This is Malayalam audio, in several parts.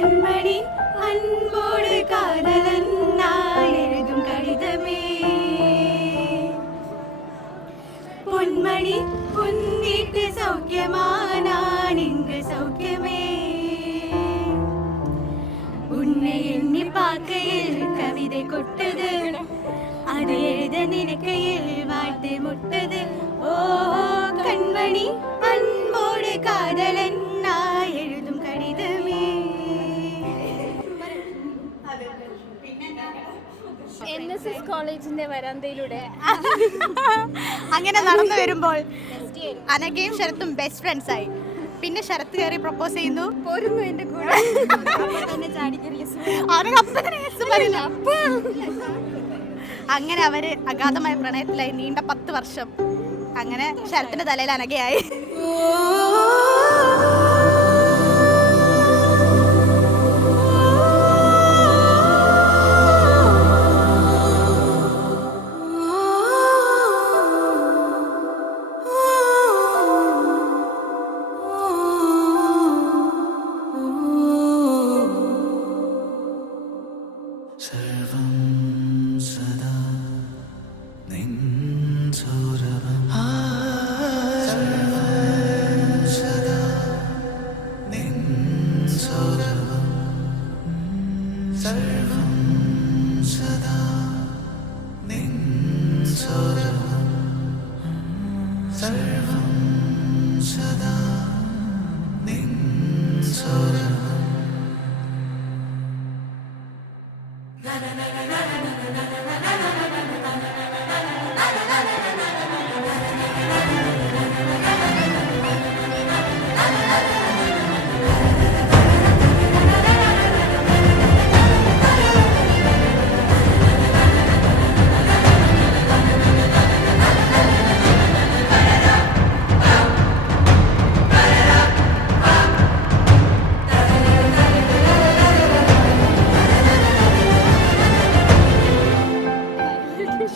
கண்மணி அன்போடு காதலன் நான் எழுதும் கடிதமே பொன்மணி உன் வீட்டு சௌக்கியமா நான் இங்கு சௌக்கியமே உன்னை எண்ணி பார்க்கையில் கவிதை கொட்டது அது எழுத நினைக்கையில் வாழ்த்து முட்டது ஓ கண்மணி அன்போடு காதலன் நான் எழுதும் கடிதமே. NSS കോളേജിന്റെ വരാന്തയിലൂടെ അങ്ങനെ നടന്നു വരുമ്പോൾ അനഘയും ശരത്തും ബെസ്റ്റ് ഫ്രണ്ട്സ് ആയി. പിന്നെ ശരത്ത് കയറി പ്രപ്പോസ് ചെയ്യുന്നു, പോരുന്നു എന്റെ കൂടെ. അങ്ങനെ അവര് അഗാധമായ പ്രണയത്തിലായി. നീണ്ട 10 വർഷം. അങ്ങനെ ശരത്തിന്റെ തലയിൽ അനഘയായി.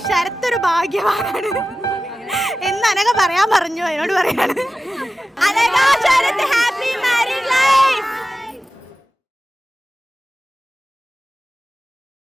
ശരത്തൊരു ഭാഗ്യവാനാണ് എന്ന് അനഘ പറയാൻ പറഞ്ഞു. എന്നോട് പറയാണ് അനഘ ശരത്ത് ഹാപ്പി